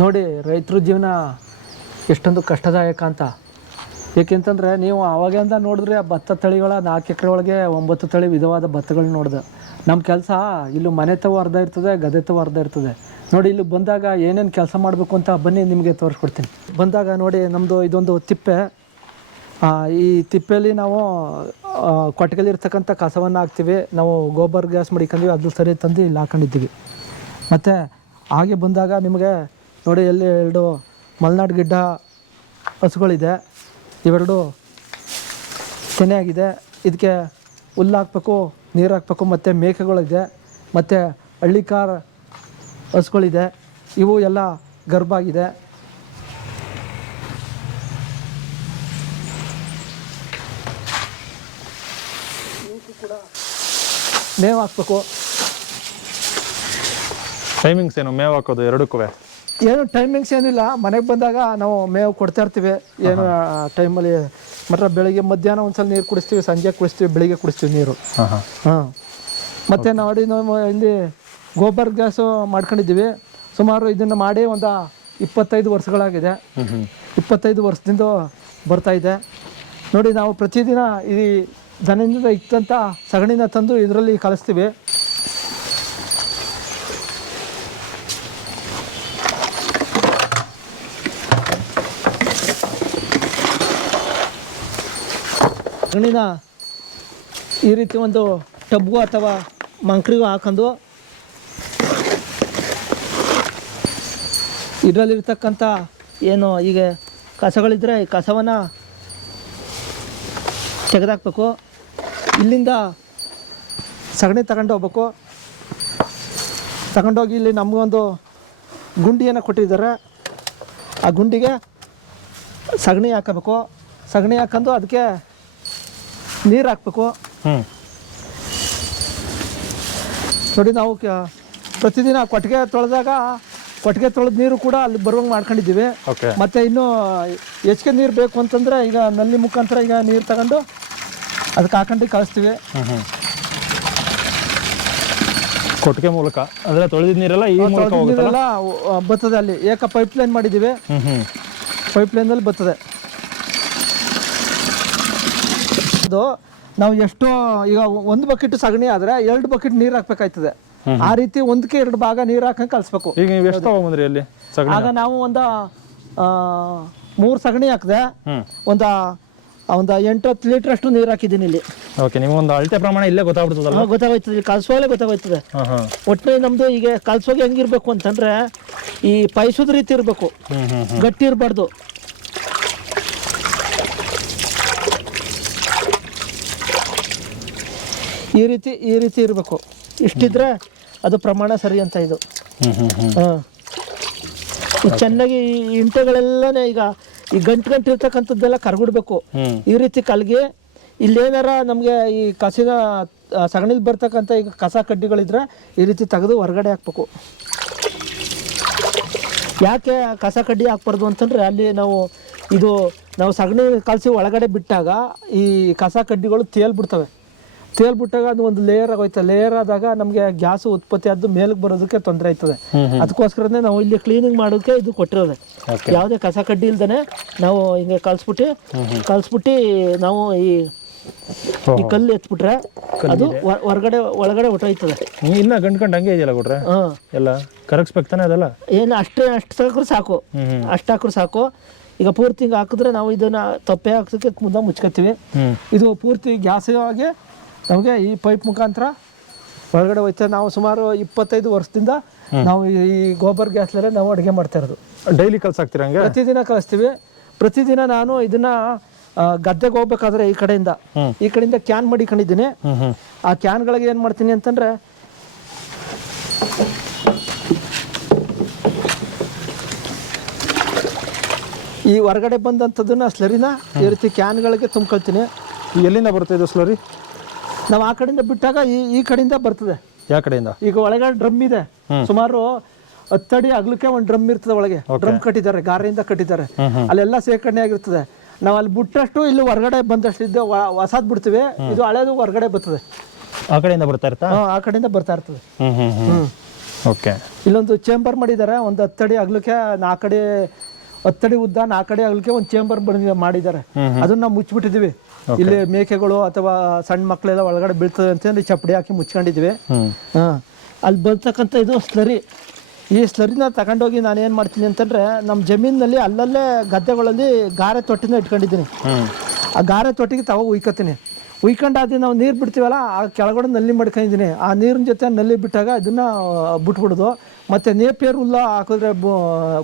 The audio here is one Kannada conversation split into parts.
ನೋಡಿ, ರೈತರ ಜೀವನ ಎಷ್ಟೊಂದು ಕಷ್ಟದಾಯಕ ಅಂತ. ಏಕೆಂತಂದರೆ, ನೀವು ಅವಾಗಿಂದ ನೋಡಿದ್ರೆ ಆ ಭತ್ತ ತಳಿಗಳ ನಾಲ್ಕು ಎಕರೆ ಒಳಗೆ ಒಂಬತ್ತು ತಳಿ ವಿಧವಾದ ಭತ್ತಗಳನ್ನ ನೋಡಿದೆ. ನಮ್ಮ ಕೆಲಸ, ಇಲ್ಲಿ ಮನೆ ತವ ಅರ್ಧ ಇರ್ತದೆ ಗದೆ ತವ ಅರ್ಧ ಇರ್ತದೆ. ನೋಡಿ, ಇಲ್ಲಿ ಬಂದಾಗ ಏನೇನು ಕೆಲಸ ಮಾಡಬೇಕು ಅಂತ ಬನ್ನಿ ನಿಮಗೆ ತೋರಿಸ್ಕೊಡ್ತೀನಿ. ಬಂದಾಗ ನೋಡಿ ನಮ್ಮದು ಇದೊಂದು ತಿಪ್ಪೆ. ಈ ತಿಪ್ಪೆಯಲ್ಲಿ ನಾವು ಕೊಟ್ಟಿಗೆಲಿರ್ತಕ್ಕಂಥ ಕಸವನ್ನು ಹಾಕ್ತೀವಿ. ನಾವು ಗೋಬರ್ ಗ್ಯಾಸ್ ಮಡಿಕೊಂಡಿವಿ ಅದು ಸರಿ ತಂದು ಇಲ್ಲಿ ಹಾಕೊಂಡಿದ್ದೀವಿ. ಮತ್ತು, ಹಾಗೆ ಬಂದಾಗ ನಿಮಗೆ ನೋಡಿ ಅಲ್ಲಿ ಎರಡು ಮಲೆನಾಡು ಗಿಡ್ಡ ಹಸುಗಳಿದೆ. ಇವೆರಡು ತೆನೆಯಾಗಿದೆ ಇದಕ್ಕೆ ಹುಲ್ಲು ಹಾಕ್ಬೇಕು, ನೀರು ಹಾಕ್ಬೇಕು, ಮತ್ತು ಮೇಕೆಗಳಿದೆ, ಮತ್ತು ಹಳ್ಳಿಕಾರ್ ಹಸುಗಳಿದೆ. ಇವು ಎಲ್ಲ ಗರ್ಭ ಆಗಿದೆ ಮೇವು ಹಾಕ್ಬೇಕು. ಟೈಮಿಂಗ್ಸ್ ಏನು? ಮೇವು ಹಾಕೋದು ಎರಡಕ್ಕೂ ಏನು ಟೈಮಿಂಗ್ಸ್ ಏನಿಲ್ಲ. ಮನೆಗೆ ಬಂದಾಗ ನಾವು ಮೇವು ಕೊಡ್ತಾ ಇರ್ತೀವಿ. ಏನು ಟೈಮಲ್ಲಿ ಮಾತ್ರ ಬೆಳಿಗ್ಗೆ ಮಧ್ಯಾಹ್ನ ಒಂದ್ಸಲ ನೀರು ಕುಡಿಸ್ತೀವಿ ಸಂಜೆ ಕುಡಿಸ್ತೀವಿ ಬೆಳಿಗ್ಗೆ ಕುಡಿಸ್ತೀವಿ ನೀರು. ಹಾಂ. ಮತ್ತು ನೋಡಿ ನಾವು ಇಲ್ಲಿ ಗೋಬರ್ ಗ್ಯಾಸು ಮಾಡ್ಕೊಂಡಿದ್ದೀವಿ. ಸುಮಾರು ಇದನ್ನು ಮಾಡಿ ಒಂದು ಇಪ್ಪತ್ತೈದು ವರ್ಷಗಳಾಗಿದೆ. ಇಪ್ಪತ್ತೈದು ವರ್ಷದಿಂದ ಬರ್ತಾ ಇದೆ. ನೋಡಿ ನಾವು ಪ್ರತಿದಿನ ಈ ದನದಿಂದ ಇಕ್ಕಂಥ ಸಗಣಿನ ತಂದು ಇದರಲ್ಲಿ ಕಲಿಸ್ತೀವಿ. ಸಗಣಿನ ಈ ರೀತಿ ಒಂದು ಟಬ್ಗೂ ಅಥವಾ ಮಂಕ್ರಿಗೂ ಹಾಕೊಂಡು ಇದರಲ್ಲಿರ್ತಕ್ಕಂಥ ಏನು ಈಗ ಕಸಗಳಿದ್ದರೆ ಈ ಕಸವನ್ನು ತೆಗೆದಾಕ್ಬೇಕು. ಇಲ್ಲಿಂದ ಸಗಣಿ ತಗೊಂಡು ಹೋಗ್ಬೇಕು. ತಗೊಂಡೋಗಿ ಇಲ್ಲಿ ನಮಗೊಂದು ಗುಂಡಿಯನ್ನು ಕೊಟ್ಟಿದ್ದಾರೆ. ಆ ಗುಂಡಿಗೆ ಸಗಣಿ ಹಾಕಬೇಕು. ಸಗಣಿ ಹಾಕೊಂಡು ಅದಕ್ಕೆ ನೀರು ಹಾಕ್ಬೇಕು. ಹ್ಞೂ ನೋಡಿ ನಾವು ಪ್ರತಿದಿನ ಕೊಟ್ಟಿಗೆ ತೊಳೆದಾಗ ಕೊಟ್ಟಿಗೆ ತೊಳೆದ ನೀರು ಕೂಡ ಅಲ್ಲಿ ಬರುವಂಗೆ ಮಾಡ್ಕೊಂಡಿದ್ದೀವಿ. ಓಕೆ ಮತ್ತು ಇನ್ನು ಹೆಚ್ಚಿಗೆ ನೀರು ಬೇಕು ಅಂತಂದರೆ ಈಗ ನಲ್ಲಿ ಮುಖಾಂತರ ಈಗ ನೀರು ತಗೊಂಡು ಅದಕ್ಕೆ ಹಾಕೊಂಡು ಕಳಿಸ್ತೀವಿ. ಕೊಟ್ಟಿಗೆ ಮೂಲಕ. ಅಂದರೆ ತೊಳೆದಿದ್ದ ನೀರೆಲ್ಲ ಈ ಮೂಲಕ ನೀರೆಲ್ಲ ಬರ್ತದೆ ಅಲ್ಲಿ. ಏಕ ಪೈಪ್ ಲೈನ್ ಮಾಡಿದ್ದೀವಿ ಪೈಪ್ ಲೈನಲ್ಲಿ ಬರ್ತದೆ. ಅದು ನಾವು ಎಷ್ಟು ಈಗ ಒಂದು ಬಕೆಟ್ ಸಗಣಿ ಆದರೆ ಎರಡು ಬಕೆಟ್ ನೀರು ಹಾಕ್ಬೇಕಾಯ್ತದೆ. ಆ ರೀತಿ ಒಂದಕ್ಕೆ ಎರಡು ಭಾಗ ನೀರು ಹಾಕಂಗೆ ಕಲ್ಸ್ಬೇಕು. ಈಗ ನೀವು ಎಷ್ಟು ತಗೊಂಬಂದ್ರಿ ಅಲ್ಲಿ ಸಗಣಿ? ಆಗ ನಾವು ಒಂದು ಮೂರು ಸಗಣಿ ಹಾಕಿದೆ ಒಂದು ಒಂದು ಎಂಟು ಹತ್ತು ಲೀಟರ್ ಅಷ್ಟು ನೀರು ಹಾಕಿದ್ದೀನಿ ಇಲ್ಲಿ. ಓಕೆ ನಿಮಗೊಂದು ಅಳತೆ ಪ್ರಮಾಣ ಇಲ್ಲೇ ಗೊತ್ತಾಗ್ಬಿಡ್ತದಲ್ಲ ಗೊತ್ತಾಗೋಯ್ತದೆ ಇಲ್ಲಿ ಕಲ್ಸೋಲೆ ಗೊತ್ತಾಗೋಯ್ತದೆ. ಒಟ್ಟಿನಲ್ಲಿ ನಮ್ಮದು ಈಗ ಕಲ್ಸೋಗಿ ಹೆಂಗಿರ್ಬೇಕು ಅಂತಂದ್ರೆ ಈ ಪೈಸದ ರೀತಿ ಇರಬೇಕು. ಗಟ್ಟಿ ಇರಬಾರ್ದು. ಈ ರೀತಿ ಈ ರೀತಿ ಇರಬೇಕು. ಇಷ್ಟಿದ್ರೆ ಅದು ಪ್ರಮಾಣ ಸರಿ ಅಂತ ಇದು. ಹಾಂ. ಚೆನ್ನಾಗಿ ಈ ಇಂಟೆಗಳೆಲ್ಲನೇ ಈಗ ಈ ಗಂಟು ಗಂಟು ಇರ್ತಕ್ಕಂಥದ್ದೆಲ್ಲ ಕರ್ಗಿಡ್ಬೇಕು. ಈ ರೀತಿ ಕಲ್ಗೆ ಇಲ್ಲೇನಾರ ನಮಗೆ ಈ ಕಸಿನ ಸಗಣಿಲಿ ಬರ್ತಕ್ಕಂಥ ಈಗ ಕಸ ಕಡ್ಡಿಗಳಿದ್ರೆ ಈ ರೀತಿ ತೆಗೆದು ಹೊರಗಡೆ ಹಾಕ್ಬೇಕು. ಯಾಕೆ ಕಸ ಕಡ್ಡಿ ಹಾಕ್ಬಾರ್ದು ಅಂತಂದರೆ ಅಲ್ಲಿ ನಾವು ಇದು ನಾವು ಸಗಣಿ ಕಲಸಿ ಒಳಗಡೆ ಬಿಟ್ಟಾಗ ಈ ಕಸ ಕಡ್ಡಿಗಳು ತೇಲ್ಬಿಡ್ತವೆ. ತೇಲ್ಬಿಟ್ಟಾಗ ಅದು ಒಂದು ಲೇಯರ್ ಆಗೋಯ್ತು. ಲೇಯರ್ ಆದಾಗ ನಮಗೆ ಗ್ಯಾಸ್ ಉತ್ಪತ್ತಿ ಆದ್ದು ಮೇಲಕ್ಕೆ ಬರೋದಕ್ಕೆ ತೊಂದರೆ ಆಯ್ತದೆ. ಅದಕ್ಕೋಸ್ಕರನೇ ನಾವು ಇಲ್ಲಿ ಕ್ಲೀನಿಂಗ್ ಮಾಡೋಕೆ ಇದು ಕೊಟ್ಟಿರೋದೆ. ಯಾವುದೇ ಕಸ ಕಡ್ಡಿ ಇಲ್ದೇ ನಾವು ಹಿಂಗೆ ಕಲ್ಸ್ಬಿಟ್ಟು ಕಲ್ಸ್ಬಿಟ್ಟು ನಾವು ಈ ಈ ಕಲ್ಲು ಎತ್ಬಿಟ್ರೆ ಅದು ಹೊರಗಡೆ ಒಳಗಡೆ ಹೊಟ್ಟೋಯ್ತದೆ ಇನ್ನ ಗಂಡ್ ಗಂಟು ಹಂಗೆ ಇದೆಯಲ್ಲ ಕೊಟ್ರೆ ಎಲ್ಲ ಕರಗಿಸ್ಬೇಕು ತಾನೆ ಅದೆಲ್ಲ? ಏನು ಅಷ್ಟೇ ಅಷ್ಟು ಸಾಕು. ಸಾಕು ಅಷ್ಟು ಹಾಕ್ರೆ ಸಾಕು. ಈಗ ಪೂರ್ತಿ ಹಿಂಗೆ ಹಾಕಿದ್ರೆ ನಾವು ಇದನ್ನ ತಪ್ಪೆ ಹಾಕೋದಕ್ಕೆ ಮುಂದೆ ಮುಚ್ಕೋತೀವಿ ಇದು ಪೂರ್ತಿ ಗ್ಯಾಸ್ ಆಗಿ ನಮಗೆ ಈ ಪೈಪ್ ಮುಖಾಂತರ ಹೊರಗಡೆ ಹೋಯ್ತಾ ನಾವು ಸುಮಾರು ಇಪ್ಪತ್ತೈದು ವರ್ಷದಿಂದ ನಾವು ಈ- ಗೋಬರ್ ಗ್ಯಾಸ್ಲಲ್ಲೇ ನಾವು ಅಡುಗೆ ಮಾಡ್ತಾ ಇರೋದು. ಡೈಲಿ ಕಲ್ಸಾಕ್ತೀರ ಹಂಗೆ? ಪ್ರತಿದಿನ ಕಲಿಸ್ತೀವಿ. ಪ್ರತಿದಿನ ನಾನು ಇದನ್ನ ಗದ್ದೆಗೆ ಹೋಗ್ಬೇಕಾದ್ರೆ ಈ ಕಡೆಯಿಂದ. ಈ ಕಡೆಯಿಂದ ಕ್ಯಾನ್ ಮಡಿಕೊಂಡಿದ್ದೀನಿ ಆ ಕ್ಯಾನ್ಗಳಿಗೆ ಏನು ಮಾಡ್ತೀನಿ ಅಂತಂದ್ರೆ ಈ ಹೊರಗಡೆ ಬಂದಂಥದ್ದನ್ನ ಸ್ಲರಿನ ಈ ರೀತಿ ಕ್ಯಾನ್ಗಳಿಗೆ ತುಂಬ್ಕೊಳ್ತೀನಿ. ಎಲ್ಲಿಂದ ಬರುತ್ತೆ ಇದು ಸ್ಲೋರಿ? ನಾವು ಆ ಕಡೆಯಿಂದ ಬಿಟ್ಟಾಗ ಈ ಈ ಕಡೆಯಿಂದ ಬರ್ತದೆ. ಯಾವ ಕಡೆಯಿಂದ? ಈಗ ಒಳಗಡೆ ಡ್ರಮ್ ಇದೆ. ಸುಮಾರು ಹತ್ತಡಿ ಅಗಲಕ್ಕೆ ಒಂದು ಡ್ರಮ್ ಇರ್ತದೆ ಒಳಗೆ. ಡ್ರಮ್ ಕಟ್ಟಿದ್ದಾರೆ ಗಾರೆಯಿಂದ ಕಟ್ಟಿದ್ದಾರೆ. ಅಲ್ಲೆಲ್ಲ ಸೇರ್ಕರಣೆ ಆಗಿರ್ತದೆ. ನಾವು ಅಲ್ಲಿ ಬಿಟ್ಟಷ್ಟು ಇಲ್ಲಿ ಹೊರಗಡೆ ಬಂದಷ್ಟು ಇದ್ದು ಹೊಸದ್ ಬಿಡ್ತೀವಿ. ಇದು ಹಳೇದು ಹೊರಗಡೆ ಬರ್ತದೆ. ಆ ಕಡೆಯಿಂದ ಬರ್ತಾ ಇರ್ತಾ ಹಾ, ಆ ಕಡೆಯಿಂದ ಬರ್ತಾ ಇರ್ತದೆ. ಓಕೆ ಇಲ್ಲೊಂದು ಚೇಂಬರ್ ಮಾಡಿದ್ದಾರೆ. ಒಂದು ಹತ್ತಡಿ ಅಗ್ಲಕ್ಕೆ ನಾಲ್ಕಡಿ ಹತ್ತಡಿ ಉದ್ದ ನಾಲ್ಕಡಿ ಅಗ್ಲಕ್ಕೆ ಒಂದು ಚೇಂಬರ್ ಮಾಡಿದ್ದಾರೆ. ಅದನ್ನ ನಾವು ಮುಚ್ಚಿಬಿಟ್ಟಿದ್ದೀವಿ. ಇಲ್ಲಿ ಮೇಕೆಗಳು ಅಥವಾ ಸಣ್ಣ ಮಕ್ಕಳೆಲ್ಲ ಒಳಗಡೆ ಬೀಳ್ತದೆ ಅಂತಂದ್ರೆ ಚಪ್ಪಡಿ ಹಾಕಿ ಮುಚ್ಕೊಂಡಿದ್ವಿ. ಅಲ್ಲಿ ಬರ್ತಕ್ಕಂಥ ಇದು ಸ್ಲರಿ. ಈ ಸ್ಲರಿನ ತಗೊಂಡೋಗಿ ನಾನು ಏನು ಮಾಡ್ತೀನಿ ಅಂತಂದ್ರೆ ನಮ್ಮ ಜಮೀನಿನಲ್ಲಿ ಅಲ್ಲಲ್ಲೇ ಗದ್ದೆಗಳಲ್ಲಿ ಗಾರೆ ತೊಟ್ಟಿನ ಇಟ್ಕೊಂಡಿದ್ದೀನಿ. ಆ ಗಾರೆ ತೊಟ್ಟಿಗೆ ತಾವು ಉಯ್ಕೊತೀನಿ. ಉಯ್ಕೊಂಡಾದ ನಾವು ನೀರು ಬಿಡ್ತೀವಲ್ಲ ಆ ಕೆಳಗಡೆ ನಲ್ಲಿ ಮಾಡ್ಕೊಂಡಿದ್ದೀನಿ. ಆ ನೀರಿನ ಜೊತೆ ನಲ್ಲಿ ಬಿಟ್ಟಾಗ ಅದನ್ನ ಬಿಟ್ಬಿಡೋದು. ಮತ್ತೆ ನೇಪಿಯರ್ ಹುಲ್ಲ ಹಾಕಿದ್ರೆ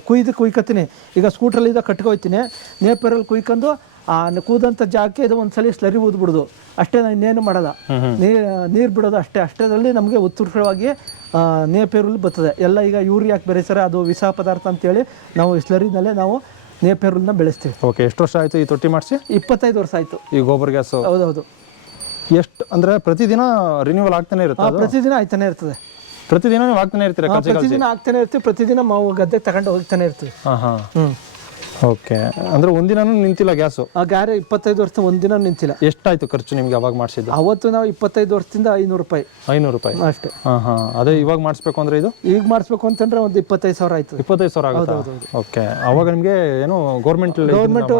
ಕುಯ್ದಕ್ಕೆ ಕುಯ್ಕೊತೀನಿ ಈಗ ಸ್ಕೂಟ್ರಲ್ಲಿದ್ದ ಕಟ್ಕೊಯ್ತೀನಿ. ನೇಪಿಯರಲ್ಲಿ ಕುಯ್ಕೊಂಡು ಆ ಕೂದಂತ ಕೂದಂಥ ಜಾಗಕ್ಕೆ ಇದು ಒಂದ್ಸಲಿ ಸ್ಲರಿ ಊದ್ಬಿಡೋದು. ಅಷ್ಟೇ ನಾನು ಇನ್ನೇನು ಮಾಡಲ್ಲ. ನೀರ್ ಬಿಡೋದು ಅಷ್ಟೇ. ಅಷ್ಟೇದಲ್ಲಿ ನಮಗೆ ಉತ್ಕೃಷ್ಟವಾಗಿ ನೇಪೇರುಲ್ ಬರ್ತದೆ. ಎಲ್ಲ ಈಗ ಯೂರಿಯಾಕ್ ಹಾಕಿ ಬೆರೆಸ್ತಾರೆ ಅದು ವಿಷ ಪದಾರ್ಥ ಅಂತೇಳಿ ನಾವು ಸ್ಲರಿನಲ್ಲೇ ನಾವು ನೇಪೇರುಲ್ನ ಬೆಳೆಸ್ತೀವಿ. ಓಕೆ ಎಷ್ಟು ವರ್ಷ ಆಯ್ತು ಈ ತೊಟ್ಟಿ ಮಾಡಿಸಿ? ಇಪ್ಪತ್ತೈದು ವರ್ಷ ಆಯ್ತು. ಈ ಗೋಬರ್ ಗ್ಯಾಸ್? ಹೌದೌದು. ಎಷ್ಟು ಅಂದ್ರೆ ಪ್ರತಿದಿನ ರಿನ್ಯೂವಲ್ ಆಗ್ತಾನೆ ಇರುತ್ತೆ ಪ್ರತಿದಿನ ಆಯ್ತಾನೆ ಇರ್ತದೆ. ಪ್ರತಿದಿನ ನೀವು ಆಗ್ತಾನೆ ಇರ್ತೀರಾ ಪ್ರತಿದಿನ ಆಗ್ತಾನೆ ಇರ್ತೀವಿ. ಪ್ರತಿದಿನ ನಾವು ಗದ್ದೆ ತಗೊಂಡು ಹೋಗ್ತಾನೆ ಇರ್ತೀವಿ. ಹಾಂ ಹಾಂ ಓಕೆ. ಅಂದ್ರೆ ಒಂದಿನೂ ನಿಂತಿಲ್ಲ ಗ್ಯಾಸು? ಆ ಗಾರೆ ಇಪ್ಪತ್ತೈದು ವರ್ಷ ಒಂದಿನ ನಿಂತಿಲ್ಲ. ಎಷ್ಟಾಯ್ತು ಖರ್ಚು ನಿಮ್ಗೆ ಅವಾಗ ಮಾಡಿಸಿದ್ದು? ಅವತ್ತು ನಾವು ಇಪ್ಪತ್ತೈದು ವರ್ಷದಿಂದ ಐನೂರು ರೂಪಾಯಿ. ಐನೂರು ರೂಪಾಯಿ. ಅಷ್ಟೇ. ಹಾಂ ಹಾಂ. ಅದೇ ಇವಾಗ ಮಾಡಿಸ್ಬೇಕು ಅಂದ್ರೆ ಇದು? ಈಗ ಮಾಡಿಸ್ಬೇಕು ಅಂತಂದ್ರೆ ಒಂದು ಇಪ್ಪತ್ತೈದು ಸಾವಿರ ಆಯ್ತು ಇಪ್ಪತ್ತೈದು ಸಾವಿರ ಆಗುತ್ತೆ? ಓಕೆ. ಅವಾಗ ನಿಮಗೆ ಏನು ಗೌರ್ಮೆಂಟ್ ಗೌರ್ಮೆಂಟ್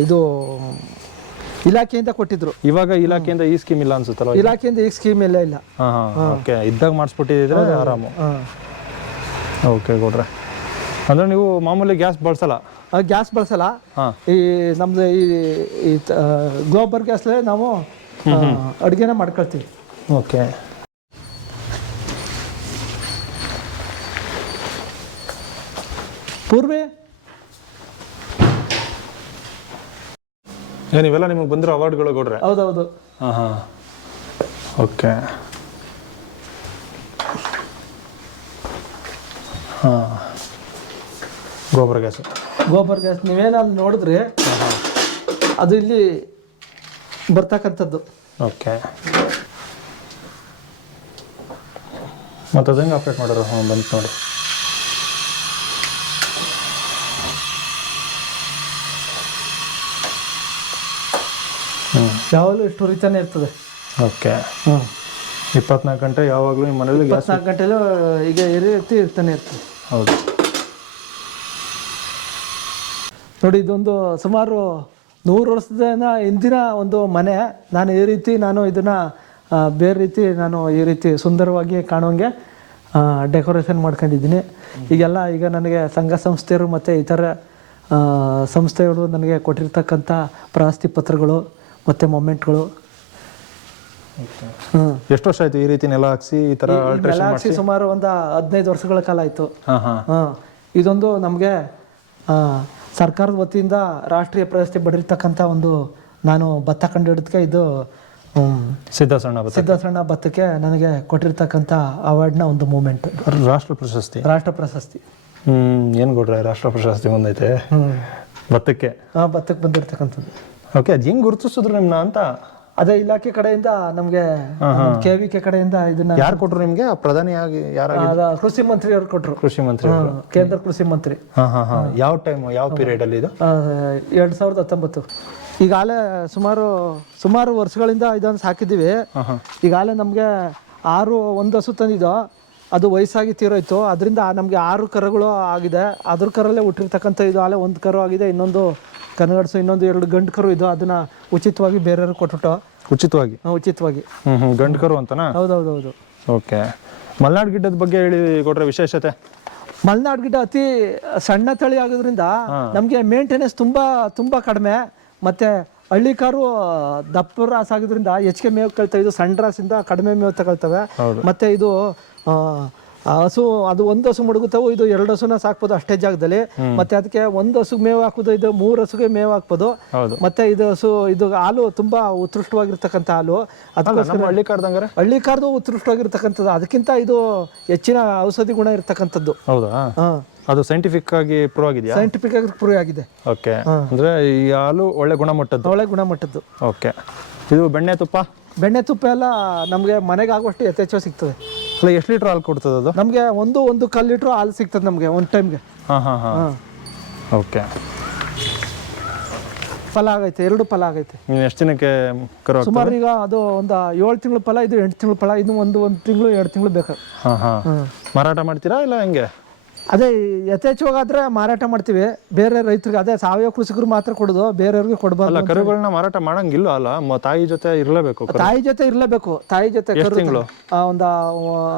ಇದು ಇಲಾಖೆಯಿಂದ ಕೊಟ್ಟಿದ್ರು. ಇವಾಗ ಇಲಾಖೆಯಿಂದ ಈ ಸ್ಕೀಮ್ ಇಲ್ಲ ಅನ್ಸುತ್ತಲ್ಲ ಇಲಾಖೆಯಿಂದ ಈ ಸ್ಕೀಮ್ ಎಲ್ಲ ಇಲ್ಲ. ಹಾಂ ಹಾಂ. ಓಕೆ. ಇದ್ದಾಗ ಮಾಡಿಸ್ಬಿಟ್ಟಿದ್ರೆ ಆರಾಮು. ಓಕೆ ಕೊಡ್ರೆ ಅಂದರೆ ನೀವು ಮಾಮೂಲಿ ಗ್ಯಾಸ್ ಬಳಸಲ್ಲ? ಗ್ಯಾಸ್ ಬಳಸಲ್ಲ. ಹಾಂ. ಈ ನಮ್ದು ಈ ಈ ಗ್ಲೋಬರ್ ಗ್ಯಾಸ್ಲೇ ನಾವು ಅಡುಗೆನ ಮಾಡ್ಕೊಳ್ತೀವಿ. ಓಕೆ. ಪೂರ್ವೆ? ಏನು ಇವೆಲ್ಲ ನಿಮಗೆ ಬಂದಿರೋ ಅವಾರ್ಡ್ಗಳು ಕೊಡ್ರೆ ಹೌದೌದು. ಹಾಂ ಹಾಂ. ಓಕೆ. ಹಾಂ. ಗೋಬರ್ ಗ್ಯಾಸ್. ಗೋಬರ್ ಗ್ಯಾಸ್ ನೀವೇನಾದ್ರು ನೋಡಿದ್ರೆ ಅದು ಇಲ್ಲಿ ಬರ್ತಕ್ಕಂಥದ್ದು. ಓಕೆ. ಮತ್ತು ಅದಂಗೆ ಆಪ್ರೇಟ್ ಮಾಡೋರು ಹಾಂ ಬಂತು ನೋಡಿ. ಹ್ಞೂ ಯಾವಾಗಲೂ ಇಷ್ಟು ರೀತಿಯೇ ಇರ್ತದೆ. ಓಕೆ. ಹ್ಞೂ ಇಪ್ಪತ್ನಾಲ್ಕು ಗಂಟೆ ಯಾವಾಗಲೂ ನಿಮ್ಮ ಮನೇಲಿ ಇಪ್ಪತ್ನಾಲ್ಕು ಗಂಟೆಲೂ ಈಗ ಎರಿ ರೀತಿ ಇರ್ತಾನೆ ಇರ್ತದೆ. ಹೌದು. ನೋಡಿ ಇದೊಂದು ಸುಮಾರು ನೂರು ವರ್ಷದ ಹಿಂದಿನ ಒಂದು ಮನೆ. ನಾನು ಈ ರೀತಿ ನಾನು ಇದನ್ನು ಬೇರೆ ರೀತಿ ನಾನು ಈ ರೀತಿ ಸುಂದರವಾಗಿ ಕಾಣುವಂಗೆ ಡೆಕೋರೇಷನ್ ಮಾಡ್ಕೊಂಡಿದ್ದೀನಿ. ಈಗೆಲ್ಲ ಈಗ ನನಗೆ ಸಂಘ ಸಂಸ್ಥೆಯರು ಮತ್ತು ಇತರ ಸಂಸ್ಥೆಗಳು ನನಗೆ ಕೊಟ್ಟಿರ್ತಕ್ಕಂಥ ಪ್ರಶಸ್ತಿ ಪತ್ರಗಳು ಮತ್ತು ಮೊಮೆಂಟ್ಗಳು. ಎಷ್ಟು ವರ್ಷ ಆಯ್ತು ಈ ರೀತಿ ನೆಲ ಹಾಕ್ಸಿ ಈ ಥರ ನೆಲ ಹಾಕ್ಸಿ ಸುಮಾರು ಒಂದು ಹದಿನೈದು ವರ್ಷಗಳ ಕಾಲ ಆಯಿತು. ಹಾಂ ಇದೊಂದು ನಮಗೆ ಸರ್ಕಾರದ ವತಿಯಿಂದ ರಾಷ್ಟ್ರೀಯ ಪ್ರಶಸ್ತಿ ಬಡಿರ್ತಕ್ಕಂಥ ಒಂದು ನಾನು ಭತ್ತ ಕಂಡುಹಿಡಿದಕ್ಕೆ ಇದು ಹ್ಮ್, ಸಿದ್ಧಾಸಣ್ಣ ಬತ್ತ ಸಿದ್ಧಸಣ್ಣ ಭತ್ತಕ್ಕೆ ನನಗೆ ಕೊಟ್ಟಿರ್ತಕ್ಕಂಥ ಅವಾರ್ಡ್ನ ಒಂದು ಮೂಮೆಂಟ್. ರಾಷ್ಟ್ರ ಪ್ರಶಸ್ತಿ. ರಾಷ್ಟ್ರ ಪ್ರಶಸ್ತಿ. ಹ್ಞೂ ಏನು ಕೊಡ್ರೆ ರಾಷ್ಟ್ರ ಪ್ರಶಸ್ತಿ ಬಂದೈತೆ. ಭತ್ತಕ್ಕೆ. ಆ ಭತ್ತಕ್ಕೆ ಬಂದಿರ್ತಕ್ಕಂಥದ್ದು. ಓಕೆ ಅದು ಹೆಂಗೆ ಗುರುತಿಸಿದ್ರು ನಿಮ್ಮನ್ನ ಅಂತ ಅದೇ ಇಲಾಖೆ ಕಡೆಯಿಂದ ನಮಗೆ ಕೆ ವಿ ಕೆ ಕಡೆಯಿಂದ ಇದನ್ನ ಯಾರು ಕೊಟ್ರು ನಿಮಗೆ? ಪ್ರಧಾನಿಯಾಗಿ ಯಾರ ಅದ ಕೃಷಿ ಮಂತ್ರಿ ಅವರು ಕೊಟ್ಟರು ಕೃಷಿ ಮಂತ್ರಿ ಕೇಂದ್ರ ಕೃಷಿ ಮಂತ್ರಿ. ಹಾಂ ಹಾಂ ಹಾಂ. ಯಾವ ಟೈಮ್ ಯಾವ ಪೀರಿಯಡ್ ಅಲ್ಲಿ ಇದು? ಎರಡ್ ಸಾವಿರದ ಹತ್ತೊಂಬತ್ತು. ಈಗಾಗಲೇ ಸುಮಾರು ಸುಮಾರು ವರ್ಷಗಳಿಂದ ಇದನ್ನು ಸಾಕಿದ್ದೀವಿ. ಈಗಾಗಲೇ ನಮಗೆ ಆರು ಒಂದು ಹಸು ತಂದಿದ್ದು. ಅದು ವಯಸ್ಸಾಗಿ ತೀರೋಯ್ತು. ಅದರಿಂದ ನಮಗೆ ಆರು ಕರುಗಳು ಆಗಿದೆ. ಅದ್ರ ಕರಲ್ಲೇ ಹುಟ್ಟಿರ್ತಕ್ಕಂಥ ಇದು ಆಲೆ ಒಂದು ಕರು ಆಗಿದೆ. ಇನ್ನೊಂದು ಕನ್ನಡಸು ಇನ್ನೊಂದು ಎರಡು ಗಂಡು ಕರು ಇದು ಅದನ್ನ ಉಚಿತವಾಗಿ ಬೇರೆಯವ್ರಿಗೆ ಕೊಟ್ಬಿಟ್ಟು ಉಚಿತವಾಗಿ? ಉಚಿತವಾಗಿ. ಹ್ಮ್ ಹ್ಮ್ ಗಂಡು ಕರು ಅಂತನಾ? ಹೌದೌದೌದು. ಓಕೆ. ಮಲ್ನಾಡ್ ಗಿಡ್ಡದ ಬಗ್ಗೆ ಹೇಳಿ ಕೊಟ್ರೆ ವಿಶೇಷತೆ? ಮಲೆನಾಡು ಗಿಡ್ಡ ಅತಿ ಸಣ್ಣ ತಳಿ ಆಗೋದ್ರಿಂದ ನಮಗೆ ಮೇಂಟೆನೆನ್ಸ್ ತುಂಬಾ ತುಂಬಾ ಕಡಿಮೆ. ಮತ್ತೆ ಹಳ್ಳಿ ಕಾರು ದಪ್ಪ ರಾಸ್ ಆಗೋದ್ರಿಂದ ಹೆಚ್ಚಿಗೆ ಮೇವು ಕೇಳ್ತವೆ ಇದು ಸಣ್ಣ ರಾಸಿಂದ ಕಡಿಮೆ ಮೇವು ತಗೊಳ್ತವೆ. ಮತ್ತೆ ಮತ್ತು ಇದು ಆ, ಆ ಹಸು ಅದು ಒಂದು ಹಸು ಮುಡುಗುತ್ತವು ಇದು ಎರಡು ಹಸುನ ಸಾಕ್ಬೋದು ಅಷ್ಟೇ ಜಾಗದಲ್ಲಿ. ಮತ್ತೆ ಅದಕ್ಕೆ ಒಂದು ಹಸು ಮೇವು ಹಾಕೋದು ಇದು ಮೂರು ಹಸುಗೆ ಮೇವು ಹಾಕ್ಬೋದು. ಮತ್ತೆ ಇದು ಹಸು ಇದು ಹಾಲು ತುಂಬಾ ಉತ್ಕೃಷ್ಟವಾಗಿರ್ತಕ್ಕಂಥ ಹಾಲು. ಅದಕ್ಕೋಸ್ಕರ ಹಳ್ಳಿ ಕಾರ್ದಂಗಾರೆ ಹಳ್ಳಿ ಕಾರ್ದು ಉತ್ಕೃಷ್ಟವಾಗಿರ್ತಕ್ಕಂಥದ್ದು. ಅದಕ್ಕಿಂತ ಇದು ಹೆಚ್ಚಿನ ಔಷಧಿ ಗುಣ ಇರ್ತಕ್ಕಂಥದ್ದು. ಹೌದಾ? ಅದು ಸೈಂಟಿಫಿಕ್ ಆಗಿ ಪ್ರೂವ್ ಆಗಿದೆ ಸೈಂಟಿಫಿಕ್ ಆಗಿ ಪ್ರೂವ್ ಆಗಿದೆ. ಓಕೆ ಅಂದ್ರೆ ಈ ಹಾಲು ಒಳ್ಳೆ ಗುಣಮಟ್ಟದ್ದು. ಒಳ್ಳೆ ಗುಣಮಟ್ಟದ್ದು. ಓಕೆ ಇದು ಬೆಣ್ಣೆ ತುಪ್ಪ? ಬೆಣ್ಣೆ ತುಪ್ಪ ಎಲ್ಲ ನಮಗೆ ಮನೆಗೆ ಆಗುವಷ್ಟು ಯಥೇಚ್ಛ ಸಿಗ್ತದೆ. ಅಲ್ಲ ಎಷ್ಟು ಲೀಟ್ರ್ ಹಾಲು ಕೊಡ್ತದೆ ಅದು? ನಮಗೆ ಒಂದು ಒಂದು ಕಾಲು ಲೀಟ್ರ್ ಹಾಲು ಸಿಗ್ತದೆ ನಮಗೆ ಒಂದು ಟೈಮ್ಗೆ ಹಾಂ ಹಾಂ ಹಾಂ. ಹಾಂ. ಓಕೆ ಫಲ ಆಗೈತೆ ಎರಡು ಫಲ ಆಗೈತೆ. ನೀವು ಎಷ್ಟು ದಿನಕ್ಕೆ ಕರು ಸುಮಾರು ಈಗ ಅದು ಒಂದು ಏಳು ತಿಂಗಳು ಫಲ ಇದು ಎಂಟು ತಿಂಗಳು ಫಲ ಇದು ಒಂದು ಒಂದು ತಿಂಗಳು ಎರಡು ತಿಂಗಳು ಬೇಕು ಹಾಂ ಹಾಂ. ಹಾಂ. ಮಾರಾಟ ಮಾಡ್ತೀರಾ ಇಲ್ಲ ಹೆಂಗೆ? ಅದೇ ಯಥೇಚ್ಛವಾಗಾದ್ರೆ ಮಾರಾಟ ಮಾಡ್ತೀವಿ. ಬೇರೆ ರೈತರಿಗೆ ಅದೇ ಸಾವಯವ ಕೃಷಿಕರು ಮಾತ್ರ ಕೊಡೋದು ಬೇರೆಯವ್ರಿಗೆ ಕೊಡಬಾರ್ದು ಅಲ್ಲ ಕರುಗಳನ್ನ ಮಾರಾಟ ಮಾಡಂಗಿಲ್ಲ ಅಲ್ಲ ಮ- ತಾಯಿ ಜೊತೆ ಇರಲೇಬೇಕು ತಾಯಿ ಜೊತೆ ಇರಲೇಬೇಕು. ತಾಯಿ ಜೊತೆ ಎಷ್ಟು ತಿಂಗಳು? ಒಂದು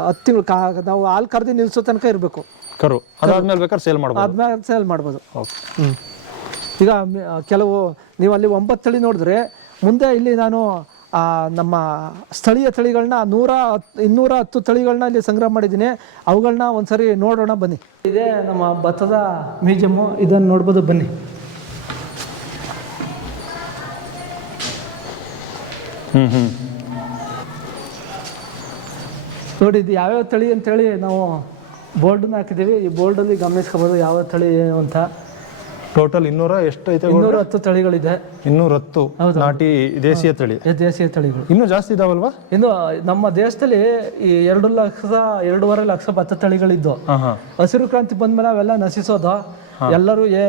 ಹತ್ತು ತಿಂಗಳು ಕಾ ನಾವು ಹಾಲು ಕರೆದು ನಿಲ್ಸೋ ತನಕ ಇರಬೇಕು. ಕರು. ಅದಾದ್ಮೇಲೆ ಬೇಕಾದ್ರೆ ಸೇಲ್ ಮಾಡ್ಬೋದು. ಆದ್ಮೇಲೆ ಸೇಲ್ ಮಾಡ್ಬೋದು. ಓಕೆ. ಈಗ ಮ- ಕೆಲವು ನೀವು ಅಲ್ಲಿ ಒಂಬತ್ತು ತಳಿ ನೋಡಿದ್ರೆ ಮುಂದೆ ಇಲ್ಲಿ ನಾನು ನಮ್ಮ ಸ್ಥಳೀಯ ತಳಿಗಳನ್ನ ನೂರ ಇನ್ನೂರ ಹತ್ತು ತಳಿಗಳನ್ನ ಇಲ್ಲಿ ಸಂಗ್ರಹ ಮಾಡಿದ್ದೀನಿ. ಅವುಗಳನ್ನ ಒಂದ್ಸರಿ ನೋಡೋಣ ಬನ್ನಿ. ಇದೇ ನಮ್ಮ ಭತ್ತದ ಮ್ಯೂಸಿಯಮ್ಮು. ಇದನ್ನು ನೋಡ್ಬೋದು ಬನ್ನಿ. ಹ್ಞೂ ಹ್ಞೂ ನೋಡಿ ಇದು ಯಾವ್ಯಾವ ತಳಿ ಅಂತೇಳಿ ನಾವು ಬೋರ್ಡನ್ನ ಹಾಕಿದ್ದೀವಿ. ಈ ಬೋರ್ಡಲ್ಲಿ ಗಮನಿಸ್ಕೋಬೋದು ಯಾವ ತಳಿ ಏನು ಅಂತ. ಟೋಟಲ್ ಇನ್ನೂರ ಎಷ್ಟೈತೆ ಇನ್ನೂರ ಹತ್ತು ತಳಿಗಳಿದೆ. ಇನ್ನೂರ ಹತ್ತು. ನಾಟಿ ದೇಶೀಯ ತಳಿ. ದೇಶೀಯ ತಳಿಗಳು. ಇನ್ನೂ ಜಾಸ್ತಿ ಇದಾವಲ್ವಾ? ಇನ್ನು ನಮ್ಮ ದೇಶದಲ್ಲಿ ಈ ಎರಡು ಲಕ್ಷದ ಎರಡೂವರೆ ಲಕ್ಷ ಭತ್ತ ತಳಿಗಳಿದ್ದು. ಹಸಿರು ಕ್ರಾಂತಿ ಬಂದ್ಮೇಲೆ ಅವೆಲ್ಲ ನಶಿಸೋದು. ಎಲ್ಲರೂ ಏ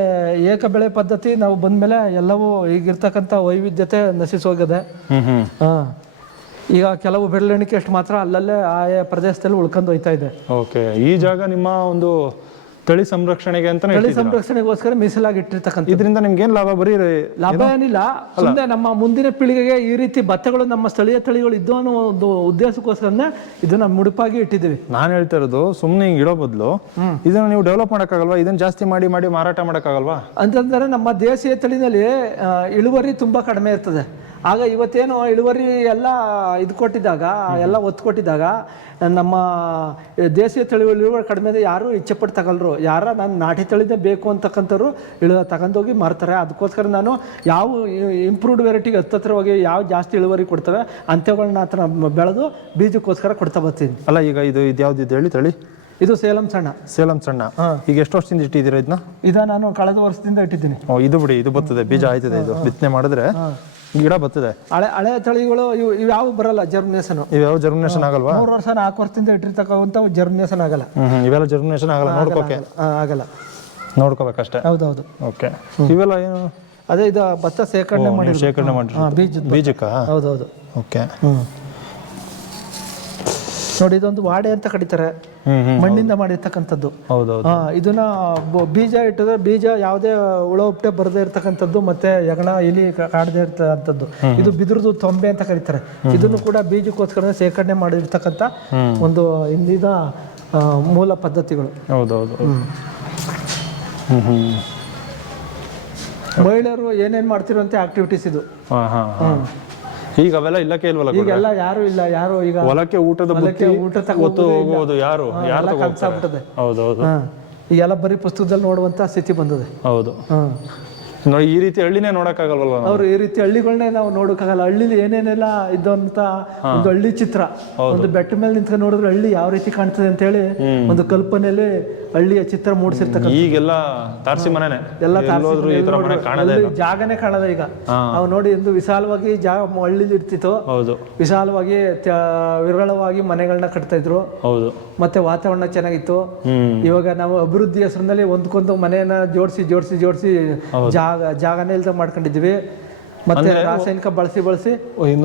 ಏಕ ಬೆಳೆ ಪದ್ಧತಿ ನಾವು ಬಂದ್ಮೇಲೆ ಎಲ್ಲವೂ ಈಗಿರ್ತಕ್ಕಂಥ ವೈವಿಧ್ಯತೆ ನಶಿಸೋಗಿದೆ. ಈಗ ಕೆಲವು ಬೆರಳೆಣಿಕೆ ಅಷ್ಟು ಮಾತ್ರ ಅಲ್ಲಲ್ಲೇ ಆಯಾ ಪ್ರದೇಶದಲ್ಲಿ ಉಳ್ಕೊಂಡು ಹೋಯ್ತಾ ಇದೆ. ಓಕೆ. ಈ ಜಾಗ ನಿಮ್ಮ ಒಂದು ತಳಿ ಸಂರಕ್ಷಣೆಗೆ ಅಂತ ತಳಿ ಸಂರಕ್ಷಣೆಗೋಸ್ಕರ ಮೀಸಲಾಗಿ ಇಟ್ಟಿರ್ತಕ್ಕಂಥ ಇದರಿಂದ ನಿಮ್ಗೆ ಏನ್ ಲಾಭ ಬರೀ ಲಾಭ ಏನಿಲ್ಲ. ಸುಮ್ಮನೆ ನಮ್ಮ ಮುಂದಿನ ಪೀಳಿಗೆಗೆ ಈ ರೀತಿ ಭತ್ತಗಳು ನಮ್ಮ ಸ್ಥಳೀಯ ತಳಿಗಳು ಇದ್ದು ಅನ್ನೋ ಒಂದು ಉದ್ದೇಶಕ್ಕೋಸ್ಕರನೇ ಇದನ್ನ ಮುಡುಪಾಗಿ ಇಟ್ಟಿದ್ದೀವಿ. ನಾನು ಹೇಳ್ತಾ ಇರೋದು ಸುಮ್ಮನೆ ಹಿಂಗೆ ಇಡೋ ಬದಲು ಇದನ್ನ ನೀವು ಡೆವಲಪ್ ಮಾಡೋಕ್ಕಾಗಲ್ವಾ? ಇದನ್ನ ಜಾಸ್ತಿ ಮಾಡಿ ಮಾಡಿ ಮಾರಾಟ ಮಾಡೋಕ್ಕಾಗಲ್ವಾ? ಅಂತಂದ್ರೆ ನಮ್ಮ ದೇಶೀಯ ತಳಿನಲ್ಲಿ ಇಳುವರಿ ತುಂಬಾ ಕಡಿಮೆ ಇರ್ತದೆ. ಆಗ ಇವತ್ತೇನು ಇಳುವರಿ ಎಲ್ಲ ಇದು ಕೊಟ್ಟಿದ್ದಾಗ ಎಲ್ಲ ಒತ್ತು ಕೊಟ್ಟಿದ್ದಾಗ ನಮ್ಮ ದೇಶೀಯ ತಳಿ ಇಳುವರಿ ಕಡಿಮೆ ಇದೆ ಯಾರು ಇಚ್ಛೆಪಟ್ಟು ತಗೊಳ್ರು. ಯಾರ ನಾನು ನಾಟಿ ತಳಿನೇ ಬೇಕು ಅಂತಕ್ಕಂಥವ್ರು ಇಳು ತಗೊಂಡೋಗಿ ಮಾರ್ತಾರೆ. ಅದಕ್ಕೋಸ್ಕರ ನಾನು ಯಾವ ಇಂಪ್ರೂವ್ಡ್ ವೆರೈಟಿಗೆ ಹತ್ತತ್ರವಾಗಿ ಯಾವ ಜಾಸ್ತಿ ಇಳುವರಿ ಕೊಡ್ತವೆ ಅಂಥವುಗಳನ್ನ ಹತ್ರ ಬೆಳೆದು ಬೀಜಕ್ಕೋಸ್ಕರ ಕೊಡ್ತಾ ಬರ್ತೀನಿ. ಅಲ್ಲ ಈಗ ಇದು ಇದು ಯಾವ್ದು ಇದು ಹೇಳಿ ತಳಿ? ಇದು ಸೇಲಂ ಸಣ್ಣ. ಸೇಲಂ ಸಣ್ಣ. ಈಗ ಎಷ್ಟು ವರ್ಷದಿಂದ ಇಟ್ಟಿದ್ದೀರಾ ಇದನ್ನ? ಇದ ನಾನು ಕಳೆದ ವರ್ಷದಿಂದ ಇಟ್ಟಿದ್ದೀನಿ. ಇದು ಬಿಡಿ ಇದು ಬರ್ತದೆ ಬೀಜ ಆಯ್ತದೆ ಇದು. ಬಿತ್ತನೆ ಮಾಡಿದ್ರೆ ಗಿಡ ಬತ್ತದೆ. ಹಳೆ ಹಳೆ ತಳಿಗಳು ಇವು ಇವು ಯಾವ ಬರಲ್ಲ ಜರ್ಮಿನೇಷನ್ ಇವ್ಯಾವ ಜರ್ಮಿನೇಷನ್ ಆಗಲ್ವಾ? ಮೂರು ವರ್ಷ ನಾಲ್ಕು ವರ್ಷದಿಂದ ಇಟ್ಟಿರ್ತಕ್ಕಂಥ ಜರ್ಮಿನೇಷನ್ ಆಗಲ್ಲ. ಹ್ಮ್ ಇವೆಲ್ಲ ಜರ್ಮಿನೇಷನ್ ಆಗಲ್ಲ ನೋಡ್ಕೋಕೆ? ಆ, ಆಗಲ್ಲ. ನೋಡ್ಕೋಬೇಕಷ್ಟೇ? ಹೌದೌದು. ಓಕೆ. ಇವೆಲ್ಲ ಏನು? ಅದೇ ಇದು ಭತ್ತ ಸೇಕರಣೆ ಮಾಡಿ ನೀವು ಶೇಖರಣೆ ಮಾಡಿ ಬೀಜ ಬೀಜಕ್ಕ? ಹೌದೌದು. ಓಕೆ. ನೋಡಿ ಇದೊಂದು ವಾಡೆ ಅಂತ ಹ್ಮ್ ಮಣ್ಣಿಂದ ಮಾಡಿರ್ತಕ್ಕಂಥದ್ದು. ಇದನ್ನ ಬೀಜ ಇಟ್ಟಿದ್ರೆ ಬೀಜ ಯಾವುದೇ ಹುಳ ಉಪ್ಟೆ ಬರದೇ ಇರ್ತಕ್ಕಂಥದ್ದು ಮತ್ತೆ ಯಗಣ ಇಲಿ ಕಾಡದೇ ಇರ್ತಕ್ಕಂಥದ್ದು. ಇದು ಬಿದಿರದು ತೊಂಬೆ ಅಂತ ಕರೀತಾರೆ. ಇದನ್ನು ಕೂಡ ಬೀಜಕ್ಕೋಸ್ಕರ ಶೇಖರಣೆ ಮಾಡಿರ್ತಕ್ಕಂತ ಒಂದು ಹಿಂದಿನ ಮೂಲ ಪದ್ಧತಿಗಳು. ಹೌದೌದು. ಮಹಿಳೆಯರು ಏನೇನ್ ಮಾಡ್ತಿರುವಂತೆ ಆಕ್ಟಿವಿಟೀಸ್ ಇದು. ಹಾ ಹಾ ಹಾ. ಈಗ ಅವೆಲ್ಲ ಇಲ್ಲಕ್ಕೆ ಇಲ್ವಲ್ಲ? ಈಗೆಲ್ಲ ಯಾರು ಇಲ್ಲ ಯಾರು ಈಗ ಹೊಲಕ್ಕೆ ಊಟದ ಬುತ್ತಿ ಊಟ ಹೋಗೋದು ಯಾರು? ಯಾರು ತಗೋ ಹೌದು ಹೌದು ಈಗೆಲ್ಲ ಬರೀ ಪುಸ್ತಕದಲ್ಲಿ ನೋಡುವಂತ ಸ್ಥಿತಿ ಬಂದಿದೆ. ಹೌದು. ನೋಡಿ ಈ ರೀತಿ ಹಳ್ಳಿನೇ ನೋಡಕ್ಕಾಗಲ್ವಲ್ಲ ಅವ್ರು ಈ ರೀತಿ ಹಳ್ಳಿಗಳನ್ನೇ ನಾವು ನೋಡೋಕ್ಕಾಗಲ್ಲ. ಹಳ್ಳಿಲಿ ಏನೇನೆಲ್ಲ ಇದ್ದಂತ ಒಂದು ಹಳ್ಳಿ ಚಿತ್ರ. ಒಂದು ಬೆಟ್ಟ ಮೇಲೆ ನಿಂತ್ಕೊಂಡು ನೋಡಿದ್ರೆ ಹಳ್ಳಿ ಯಾವ ರೀತಿ ಕಾಣ್ತದೆ ಅಂತ ಹೇಳಿ ಒಂದು ಕಲ್ಪನೆಯಲ್ಲಿ ಹಳ್ಳಿಯ ಚಿತ್ರ ಮೂಡಿಸಿರ್ತಕ್ಕ ಈಗೆಲ್ಲ ತಾರ್ಸಿ ಮನೆನೆ. ಎಲ್ಲ ತಾರ್ಸಿ ಈ ತರ ಮನೆ ಕಾಣದೇ ಅಲ್ಲಿ ಜಾಗನೇ ಕಾಣಲ್ಲ ಈಗ. ನಾವು ನೋಡಿ ಎಂದು ವಿಶಾಲವಾಗಿ ಜಾಗ ಹಳ್ಳಿಲಿ ಇರ್ತಿತ್ತು. ಹೌದು. ವಿಶಾಲವಾಗಿ ತ್ಯ- ವಿರಳವಾಗಿ ಮನೆಗಳನ್ನ ಕಟ್ತಾ ಇದ್ರು ಹೌದು. ಮತ್ತೆ ವಾತಾವರಣ ಚೆನ್ನಾಗಿತ್ತು. ಹ್ಮ್. ಇವಾಗ ನಾವು ಅಭಿವೃದ್ಧಿ ಹೆಸರಿನಲ್ಲಿ ಒಂದ್ಕೊಂದು ಮನೆಯನ್ನ ಜೋಡಿಸಿ ಜೋಡಿಸಿ ಜೋಡಿಸಿ ಜಾಗ ಜಾಗನೇ ಇಲ್ದ ಮಾಡ್ಕೊಂಡಿದ್ವಿ ಮತ್ತೆ ರಾಸಾಯನಿಕ ಬಳಸಿ ಬಳಸಿ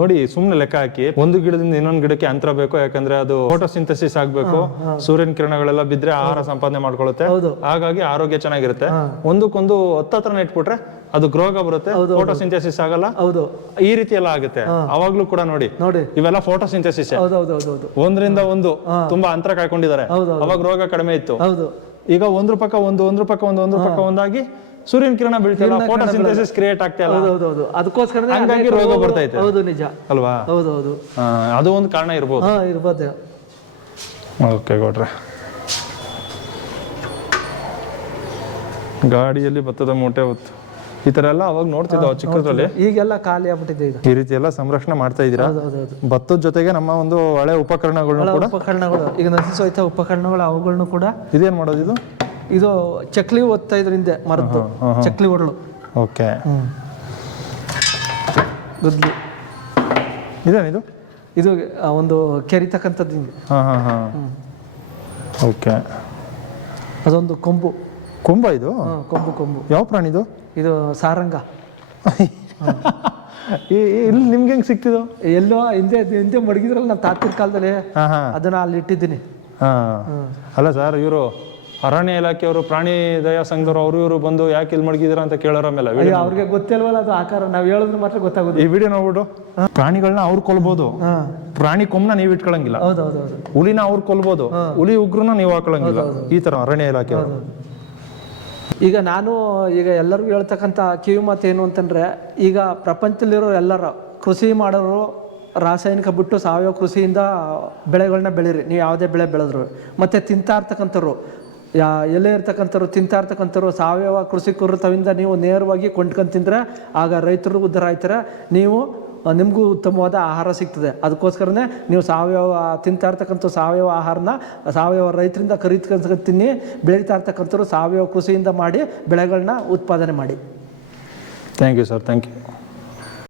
ನೋಡಿ ಸುಮ್ನೆ ಲೆಕ್ಕ ಹಾಕಿ. ಒಂದು ಗಿಡದಿಂದ ಇನ್ನೊಂದು ಗಿಡಕ್ಕೆ ಅಂತರ ಬೇಕು ಯಾಕಂದ್ರೆ ಅದು ಫೋಟೋಸಿಂಥಸಿಸ್ ಆಗ್ಬೇಕು. ಸೂರ್ಯನ ಕಿರಣಗಳೆಲ್ಲ ಬಿದ್ರೆ ಆಹಾರ ಸಂಪಾದನೆ ಮಾಡ್ಕೊಳ್ಳುತ್ತೆ. ಹಾಗಾಗಿ ಆರೋಗ್ಯ ಚೆನ್ನಾಗಿರುತ್ತೆ. ಒಂದಕ್ಕೊಂದು ಹತ್ತತ್ರ ಇಟ್ಬಿಟ್ರೆ ಅದು ಗ್ರೋಗ ಬರುತ್ತೆ. ಫೋಟೋಸಿಂಥಸಿಸ್ ಆಗಲ್ಲ. ಹೌದು. ಈ ರೀತಿ ಎಲ್ಲ ಆಗುತ್ತೆ. ಅವಾಗ್ಲೂ ಕೂಡ ನೋಡಿ. ನೋಡಿ. ಇವೆಲ್ಲ ಫೋಟೋಸಿಂಥಸಿಸ್ ಹೌದು ಒಂದ್ರಿಂದ ಒಂದು ತುಂಬಾ ಅಂತರ ಕಾಯ್ಕೊಂಡಿದ್ದಾರೆ. ಅವಾಗ ರೋಗ ಕಡಿಮೆ ಇತ್ತು. ಹೌದು. ಈಗ ಒಂದ್ರ ಪಕ್ಕ ಒಂದು ಒಂದ್ರ ಪಕ್ಕ ಒಂದು ಒಂದ್ರ ಪಕ್ಕ ಒಂದಾಗಿ ಸೂರ್ಯನ ಕಿರಣ ಬೀಳ್ತಿಲ್ಲ ಫೋಟೋಸಿಂಥಸಿಸ್ ಕ್ರಿಯೇಟ್ ಆಗ್ತಾ ಇಲ್ಲ. ಹೌದೌದು ಅದಕ್ಕೋಸ್ಕರ ಹಂಗಾಗಿ ರೋಗ ಬರ್ತೈತೆ ಹೌದು ನಿಜ. ಅಲ್ವಾ? ಹೌದು ಹೌದು. ಅದು ಒಂದು ಕಾರಣ ಇರ್ಬೋದು. ಹಾ ಇರ್ಬೋದು. ಓಕೆ ಕೊಟ್ರೆ ಗಾಡಿಯಲ್ಲಿ ಭತ್ತದ ಮೂಟೆ ಹೊತ್ತು. ಈ ತರ ಎಲ್ಲ ಅವಾಗ ನೋಡ್ತಿದ್ದೋ ಚಿಕ್ಕದ್ರಲ್ಲಿ? ಈಗೆಲ್ಲ ಖಾಲಿ ಆಗ್ಬಿಟ್ಟಿದೆ ಇದು ಈ ರೀತಿ ಎಲ್ಲ ಸಂರಕ್ಷಣೆ ಮಾಡ್ತಾ ಇದ್ದೀರಾ? ಹೌದೌದು ಭತ್ತದ ಜೊತೆಗೆ ನಮ್ಮ ಒಂದು ಹಳೆ ಉಪಕರಣಗಳನ್ನ ಕೂಡ. ಉಪಕರಣಗಳು. ಈಗ ನಶಿಸೋಯ್ತ ಉಪಕರಣಗಳು ಅವುಗಳನ್ನು ಕೂಡ ಇದೇನ್ ಮಾಡೋದು ಇದು? ಇದು ಚಕ್ಲಿ ಓದ್ತಾ ಇದ್ರ ಹಿಂದೆ ಮರದ್ದು ಚಕ್ಲಿ ಒರಳು ಓಕೆ. ಗುದ್ಲಿ. ಇದೇನಿದು ಇದು? ಆ, ಒಂದು ಕೆರಿತಕ್ಕಂಥದ್ದು ಹಿಂಗೆ. ಓಕೆ. ಅದೊಂದು ಕೊಂಬು. ಕೊಂಬ ಇದು? ಕೊಂಬು ಕೊಂಬು. ಯಾವ ಪ್ರಾಣಿ ಇದು? ಇದು ಸಾರಂಗ. ಇಲ್ಲಿ ನಿಮ್ಗೆ ಹೆಂಗ್ ಸಿಕ್ತಿದ್ದು ಎಲ್ಲೋ ಹಿಂದೆ ಹಿಂದೆ ಮಡಗಿದ್ರಲ್ಲ ನಾನು ತಾತಿನ ಕಾಲದಲ್ಲಿ. ಅದನ್ನ ಅಲ್ಲಿ ಇಟ್ಟಿದ್ದೀನಿ. ಹಾ. ಅಲ್ಲ ಸರ್ ಇವರು ಅರಣ್ಯ ಇಲಾಖೆಯವರು ಪ್ರಾಣಿ ದಯಾ ಸಂಘದವರು ಅವರು ಇವರು ಬಂದು ಯಾಕೆ ಇಲ್ಲಿ ಮಡಗಿದ್ದೀರಾ ಅಂತ ಕೇಳೋರ ಮೇಲೆ ಅಯ್ಯೋ ಅವ್ರಿಗೆ ಗೊತ್ತಿಲ್ವಲ್ಲ ಅದು ಆಕಾರ? ನಾವು ಹೇಳಿದ್ರೆ ಮಾತ್ರ ಗೊತ್ತಾಗೋದು. ಈ ವಿಡಿಯೋ ನೋಡ್ಬಿಟ್ಟು ಪ್ರಾಣಿಗಳನ್ನ ಅವ್ರು ಕೊಲ್ಬೋದು. ಪ್ರಾಣಿ ಕೊಮ್ಮನ ನೀವು ಇಟ್ಕೊಳಂಗಿಲ್ಲ. ಹುಲಿನ ಅವ್ರು ಕೊಲ್ಬೋದು. ಹುಲಿ ಉಗ್ರನ ನೀವು ಹಾಕೊಳಂಗಿಲ್ಲ. ಈ ತರ ಅರಣ್ಯ ಇಲಾಖೆ ಈಗ ನಾನು ಈಗ ಎಲ್ಲರಿಗೂ ಹೇಳ್ತಕ್ಕಂಥ ಕಿವಿ ಮಾತು ಏನು ಅಂತಂದರೆ ಈಗ ಪ್ರಪಂಚದಲ್ಲಿರೋ ಎಲ್ಲರ ಕೃಷಿ ಮಾಡೋರು ರಾಸಾಯನಿಕ ಬಿಟ್ಟು ಸಾವಯವ ಕೃಷಿಯಿಂದ ಬೆಳೆಗಳನ್ನ ಬೆಳೀರಿ. ನೀವು ಯಾವುದೇ ಬೆಳೆ ಬೆಳೆದ್ರು. ಮತ್ತು ತಿಂತಾ ಇರ್ತಕ್ಕಂಥವ್ರು. ಯಾ ಎಲ್ಲೇ ಇರ್ತಕ್ಕಂಥವ್ರು ತಿಂತಾ ಇರ್ತಕ್ಕಂಥವ್ರು ಸಾವಯವ ಕೃಷಿಕರು ತವಿಂದ ನೀವು ನೇರವಾಗಿ ಕೊಂಡ್ಕೊಂಡು ತಿಂದರೆ ಆಗ ರೈತರು ಉದ್ಧಾರ ಆಯ್ತಾರೆ. ನೀವು ನಿಮಗೂ ಉತ್ತಮವಾದ ಆಹಾರ ಸಿಗ್ತದೆ. ಅದಕ್ಕೋಸ್ಕರನೇ ನೀವು ಸಾವಯವ ತಿಂತಾ ಇರ್ತಕ್ಕಂಥ ಸಾವಯವ ಆಹಾರನ, ಸಾವಯವ ರೈತರಿಂದ ಖರೀದ್ಕೊಂಡು ತಿನ್ನಿ ಬೆಳೀತಾ ಇರ್ತಕ್ಕಂಥವ್ರು ಸಾವಯವ ಕೃಷಿಯಿಂದ ಮಾಡಿ ಬೆಳೆಗಳನ್ನ ಉತ್ಪಾದನೆ ಮಾಡಿ. Thank you sir thank you